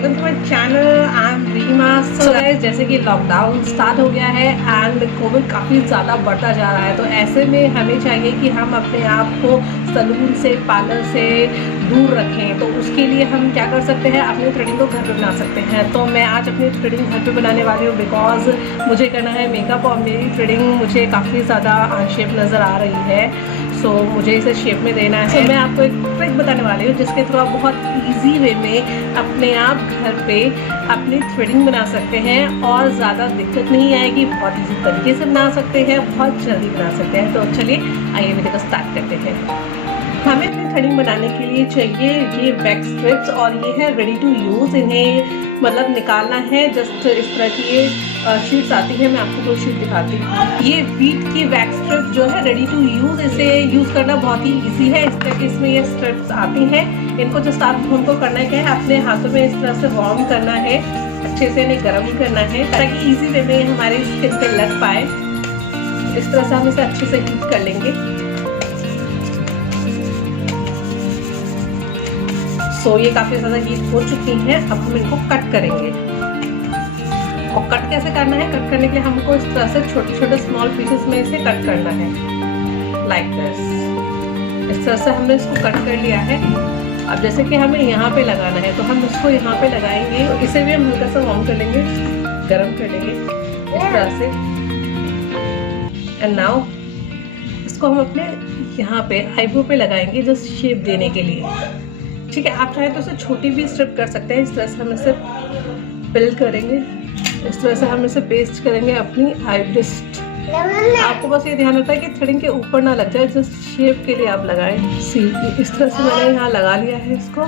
Welcome to my channel. I am Reema. So guys, जैसे कि lockdown start हो गया है एंड कोविड काफ़ी ज़्यादा बढ़ता जा रहा है, तो ऐसे में हमें चाहिए कि हम अपने आप को सलून से, पार्लर से दूर रखें। तो उसके लिए हम क्या कर सकते हैं, अपनी थ्रेडिंग को घर पे बना सकते हैं। तो मैं आज अपनी थ्रेडिंग घर पे बनाने वाली हूँ बिकॉज मुझे करना है मेकअप और मेरी थ्रेडिंग मुझे काफ़ी ज़्यादा अनशेप नज़र आ रही है। सो मुझे इसे शेप में देना है। मैं आपको एक ट्रिक बताने वाली हूँ जिसके थ्रू आप बहुत इजी वे में अपने आप घर पे अपनी थ्रेडिंग बना सकते हैं और ज़्यादा दिक्कत नहीं आएगी। बहुत इजी तरीके से बना सकते हैं, बहुत जल्दी बना सकते हैं। तो चलिए आइए वीडियो को स्टार्ट करते हैं। हमें अपनी थ्रेडिंग बनाने के लिए चाहिए ये वैक्स स्ट्रिप्स और ये है रेडी टू यूज़। इन्हें मतलब निकालना है। जस्ट इस तरह की ये शीट्स आती है, मैं आपको कोई शीट दिखाती हूँ। ये वीट की वैक्स स्ट्रिप जो है रेडी टू यूज़, इसे यूज़ करना बहुत ही इजी है। इस तरह की इसमें ये स्ट्रिप्स आती हैं। इनको जस्ट हमको करना क्या है, अपने हाथों में इस तरह से वार्म करना है, अच्छे से इन्हें गर्म करना है ताकि इजी वे में हमारी स्किन पे लग पाए। इस तरह से हम इसे अच्छे से हीट कर लेंगे। सो ये काफ़ी ज़्यादा हीट हो चुकी हैं। अब हम इनको कट करेंगे। और कट कैसे करना है, कट करने के लिए हमको इस तरह से छोटे छोटे स्मॉल पीसेस में इसे कट करना है, लाइक दिस। इस तरह से हमने इसको कट कर लिया है। अब जैसे कि हमें यहाँ पे लगाना है तो हम इसको यहाँ पे लगाएंगे। तो इसे भी हम हल्का सा वार्म कर लेंगे, गर्म कर लेंगे इस तरह से। एंड नाउ इसको हम अपने यहाँ पे आईब्रो पे लगाएंगे जस्ट शेप देने के लिए। ठीक है, आप चाहें तो इसे छोटी भी स्ट्रिप कर सकते हैं। इस तरह से हम इसे बिल्ड करेंगे, इस तरह से हम इसे पेस्ट करेंगे अपनी आईब्रिस्ट। आपको बस ये ध्यान रखना है कि थ्रेडिंग के ऊपर ना लग जाए, जस्ट शेप के लिए आप लगाएं। सी इस तरह से मैंने यहाँ लगा लिया है इसको।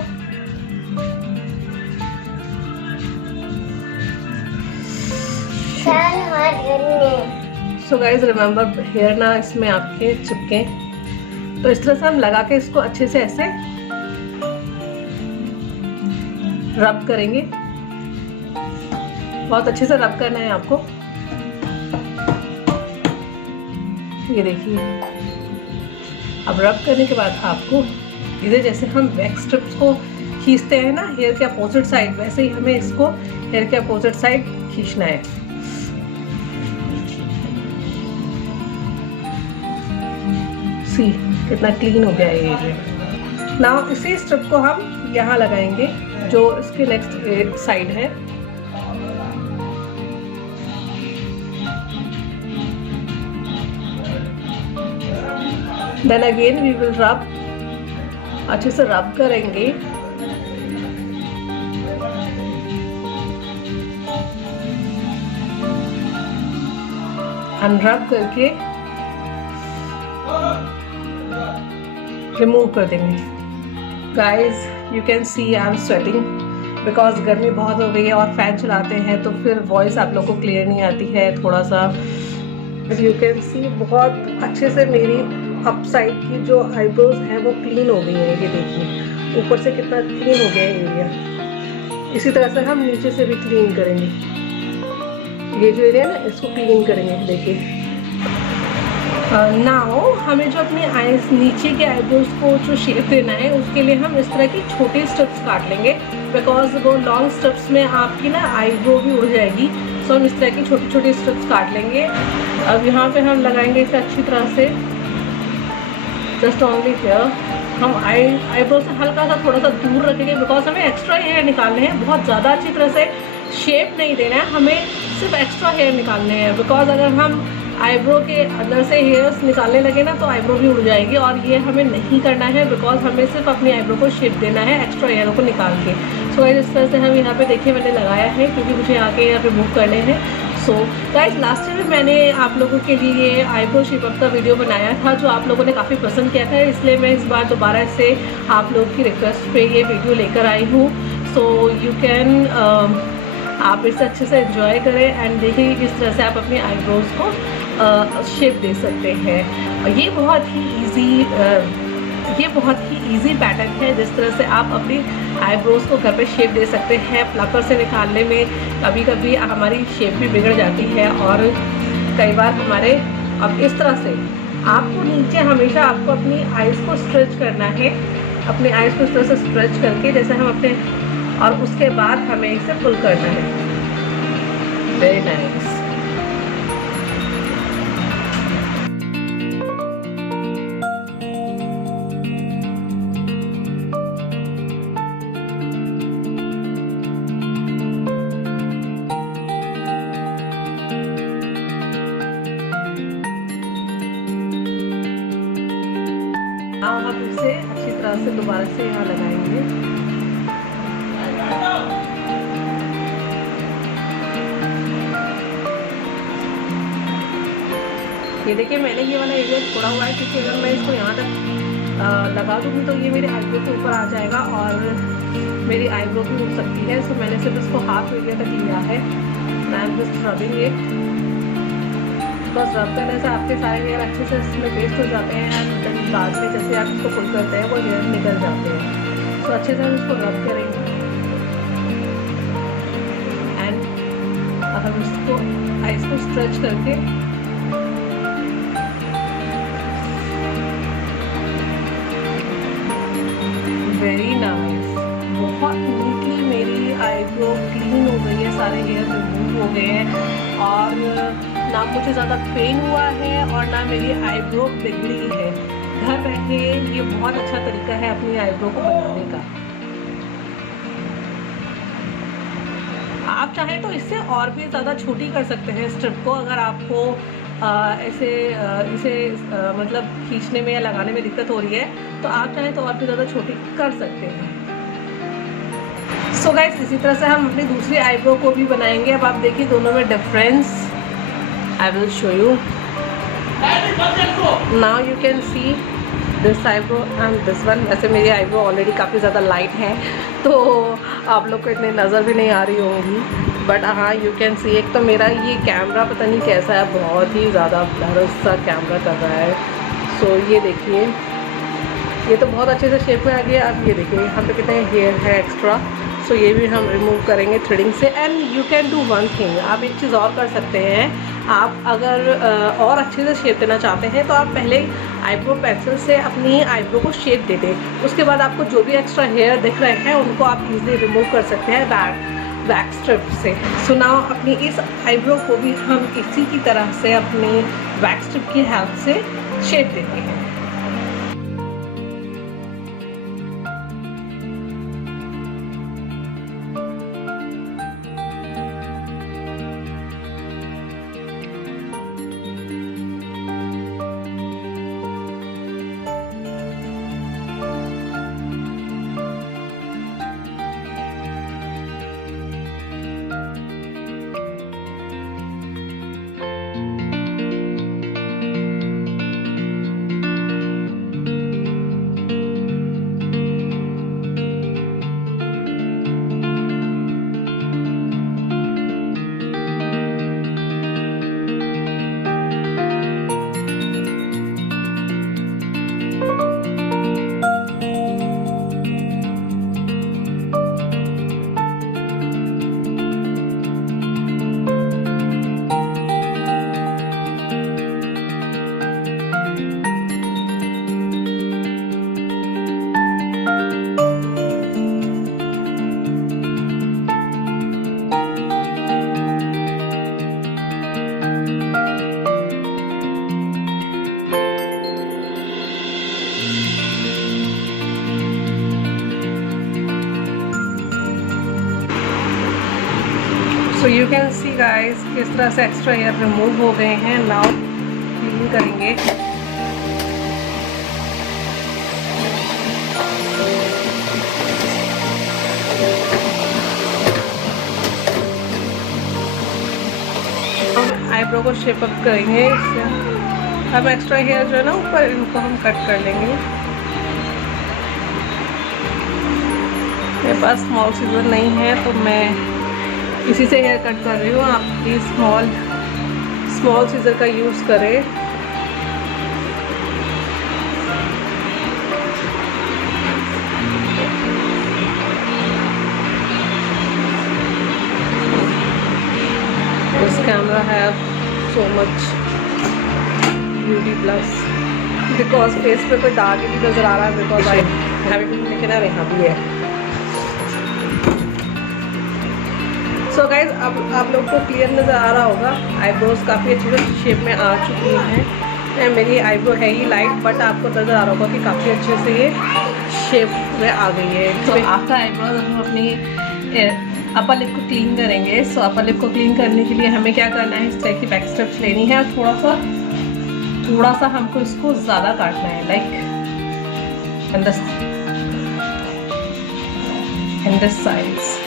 सो गाइज रिमेंबर, हेयर ना इसमें आपके चिपके। तो इस तरह से हम लगा के इसको अच्छे से ऐसे रब करेंगे। बहुत अच्छे से रब करना है आपको। ये देखिए, अब रब करने के बाद आपको इधर जैसे हम वैक्स स्ट्रिप्स को खींचते हैं ना हेयर के अपोजिट साइड, वैसे ही हमें इसको हेयर के अपोजिट साइड खींचना है। सी कितना क्लीन हो गया है ये एरिया। नाउ इसी स्ट्रिप को हम यहाँ लगाएंगे जो इसके नेक्स्ट साइड है। Then again we will rub, अच्छे से रब करेंगे। अनरब करके रिमूव कर देंगे। Guys you can see I am sweating because गर्मी बहुत हो गई है और फैन चलाते हैं तो फिर वॉइस आप लोग को क्लियर नहीं आती है थोड़ा सा। यू कैन सी बहुत अच्छे से मेरी अप साइड की जो आईब्रोज हैं वो क्लीन हो गई हैं। ये देखिए ऊपर से कितना क्लीन हो गया है एरिया। इसी तरह से हम नीचे से भी क्लीन करेंगे। ये जो एरिया ना इसको क्लीन करेंगे। देखिए नाउ हमें जो अपनी आईज नीचे के आईब्रोज को जो शेप देना है उसके लिए हम इस तरह की छोटी स्ट्रिप्स काट लेंगे बिकॉज वो लॉन्ग स्ट्रिप्स में आपकी ना आईब्रो भी उड़ जाएगी। सो हम इस तरह की छोटी छोटी स्ट्रिप्स काट लेंगे। अब यहाँ पे हम लगाएंगे इसे अच्छी तरह से, जस्ट ओनली हियर। हम आईब्रो से हल्का सा थोड़ा सा दूर रखेंगे बिकॉज हमें एक्स्ट्रा हेयर निकालने हैं। बहुत ज़्यादा अच्छी तरह से शेप नहीं देना है, हमें सिर्फ एक्स्ट्रा हेयर निकालने हैं। बिकॉज अगर हम आईब्रो के अंदर से हेयर्स निकालने लगे ना तो आईब्रो भी उड़ जाएगी और ये हमें नहीं करना है बिकॉज हमें सिर्फ अपनी आईब्रो को शेप देना है एक्स्ट्रा हेयरों को निकाल के। सो इस तरह से हम यहाँ पे देखिए मैंने लगाया है क्योंकि मुझे आके यहाँ रिमूव करने हैं। सो गाइस लास्ट टाइम मैंने आप लोगों के लिए आईब्रो शेप अप का वीडियो बनाया था जो आप लोगों ने काफ़ी पसंद किया था, इसलिए मैं इस बार दोबारा से आप लोगों की रिक्वेस्ट पे ये वीडियो लेकर आई हूँ। सो यू कैन आप इसे अच्छे से एंजॉय करें एंड देखिए किस तरह से आप अपनी आईब्रोज को शेप दे सकते हैं। ये बहुत ही इजी पैटर्न है जिस तरह से आप अपनी आईब्रोज को घर पे शेप दे सकते हैं। प्लकर से निकालने में कभी कभी हमारी शेप भी बिगड़ जाती है और कई बार हमारे अब इस तरह से आपको नीचे हमेशा आपको अपनी आईज को स्ट्रेच करना है। अपने आईज को इस तरह से स्ट्रेच करके जैसे हम अपने और उसके बाद हमें इसे पुल करना है। Very nice. हम इसे अच्छी तरह से दोबारा से यहाँ लगाएंगे। ये देखिए मैंने ये वाला एरिया छोड़ा हुआ है, क्योंकि अगर मैं इसको यहाँ तक लगा दूँगी तो ये मेरे आईब्रो के ऊपर आ जाएगा और मेरी आईब्रो भी उठ सकती है। सो मैंने सिर्फ इसको हाफ एरिया तक लिया है। I am just rubbing it. बस रब करने से आपके सारे हेयर अच्छे से इसमें वेस्ट हो जाते हैं एंड देन बाद में जैसे आप इसको पुल करते हैं वो हेयर निकल जाते हैं। तो अच्छे से हम इसको रब करेंगे एंड अब हम इसको आइस को स्ट्रेच करके वेरी नाइस। बहुत नीटली मेरी आईब्रो क्लीन हो गई है, सारे हेयर रिमूव हो गए हैं और ना मुझे ज़्यादा पेन हुआ है और ना मेरी आईब्रो बिगड़ी है। घर बैठे ये बहुत अच्छा तरीका है अपनी आईब्रो को बनाने का। आप चाहें तो इससे और भी ज़्यादा छोटी कर सकते हैं स्ट्रिप को, अगर आपको इसे मतलब खींचने में या लगाने में दिक्कत हो रही है तो आप चाहें तो और भी ज़्यादा छोटी कर सकते हैं। सो गाइस, इसी तरह से हम अपनी दूसरी आईब्रो को भी बनाएंगे। अब आप देखिए दोनों में difference. I will show you. Now you can see this eyebrow and this one. वैसे मेरी आईब्रो ऑलरेडी काफ़ी ज़्यादा लाइट है तो आप लोग को इतनी नज़र भी नहीं आ रही होगी, बट हाँ यू कैन सी। एक तो मेरा ये कैमरा पता नहीं कैसा है, बहुत ही ज़्यादा ब्लर सा कैमरा कर रहा है। सो ये देखिए, ये तो बहुत अच्छे से शेप में आ गया। अब ये देखिए यहाँ पे कितने हेयर है एक्स्ट्रा। सो ये भी हम रिमूव करेंगे थ्रेडिंग से। And you can do one thing, आप एक चीज़ और कर सकते हैं। आप अगर और अच्छे से शेप देना चाहते हैं तो आप पहले आईब्रो पेंसिल से अपनी आईब्रो को शेप दे दें। उसके बाद आपको जो भी एक्स्ट्रा हेयर दिख रहे हैं उनको आप इजीली रिमूव कर सकते हैं वैक्स स्ट्रिप से। सो नाउ अपनी इस आईब्रो को भी हम इसी की तरह से अपनी वैक्स स्ट्रिप की हेल्प से शेप देते हैं। So you can see guys किस तरह से एक्स्ट्रा हेयर रिमूव हो गए हैं। नाउ क्लीन करेंगे। हम आईब्रो को शेप अप करेंगे इससे। अब एक्स्ट्रा हेयर जो है ना ऊपर, इनको हम कट कर लेंगे। मेरे पास स्मॉल सीजर नहीं है तो मैं इसी से हेयर कट कर रही हूँ। आप प्लीज़ स्मॉल सीजर का यूज़ करें। This camera have so much beauty plus because face पे कोई दाग ही नहीं नज़र आ रहा है, because I have it, लेकिन यार यहाँ भी है। सो गाइज अब आप लोग को क्लियर नज़र आ रहा होगा, आईब्रोज काफ़ी अच्छे से शेप में आ चुकी हैं। मेरी आईब्रो है ही लाइट, बट आपको नज़र आ रहा होगा कि काफ़ी अच्छे से ये शेप में आ गई है। तो आफ्टर आईब्रोज हम अपनी अपर लिप को क्लीन करेंगे। सो अपर लिप को क्लीन करने के लिए हमें क्या करना है, इस तरह की बैक स्टेप्स लेनी है और थोड़ा सा हमको इसको ज़्यादा काटना है, लाइक इन दिस साइड्स।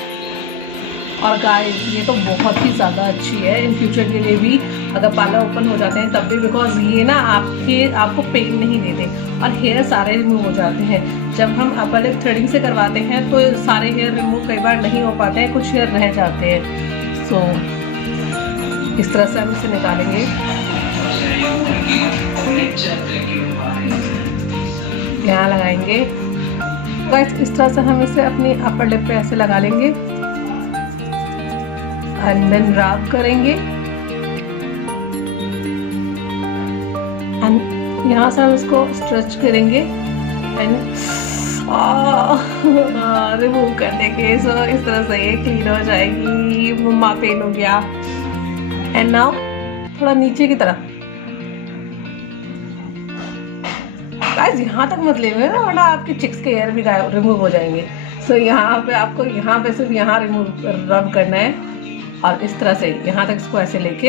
और गाइस ये तो बहुत ही ज़्यादा अच्छी है इन फ्यूचर के लिए भी, अगर पार्लर ओपन हो जाते हैं तब भी, बिकॉज ये ना आपको पेन नहीं देते और हेयर सारे रिमूव हो जाते हैं। जब हम अपर लिप थ्रेडिंग से करवाते हैं तो सारे हेयर रिमूव कई बार नहीं हो पाते हैं, कुछ हेयर रह जाते हैं। सो इस तरह से हम इसे निकालेंगे। यहाँ लगाएंगे गाइस, इस तरह से हम इसे अपनी अपर लिप पे ऐसे लगा लेंगे एंड देन रब करेंगे एंड यहाँ से हम इसको स्ट्रेच करेंगे एंड रिमूव कर देंगे। सो इस तरह से ये क्लीन हो जाएगी। मम्मा पेन हो गया। एंड नाउ थोड़ा नीचे की तरफ, गाइस यहाँ तक मत ले ना, वरना आपके चिक्स के हेयर भी रिमूव हो जाएंगे। सो यहाँ पे आपको यहाँ पे सिर्फ यहाँ रिमूव रब करना है और इस तरह से यहाँ तक इसको ऐसे लेके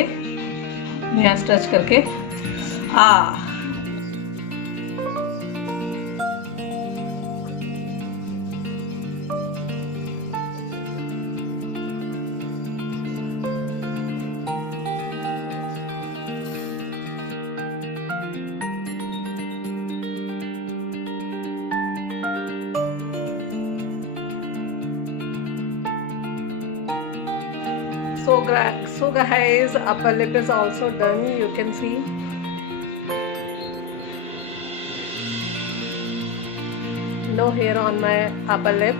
यहाँ स्ट्रेच करके So guys, upper lip is also done. You can see. No hair on my upper lip.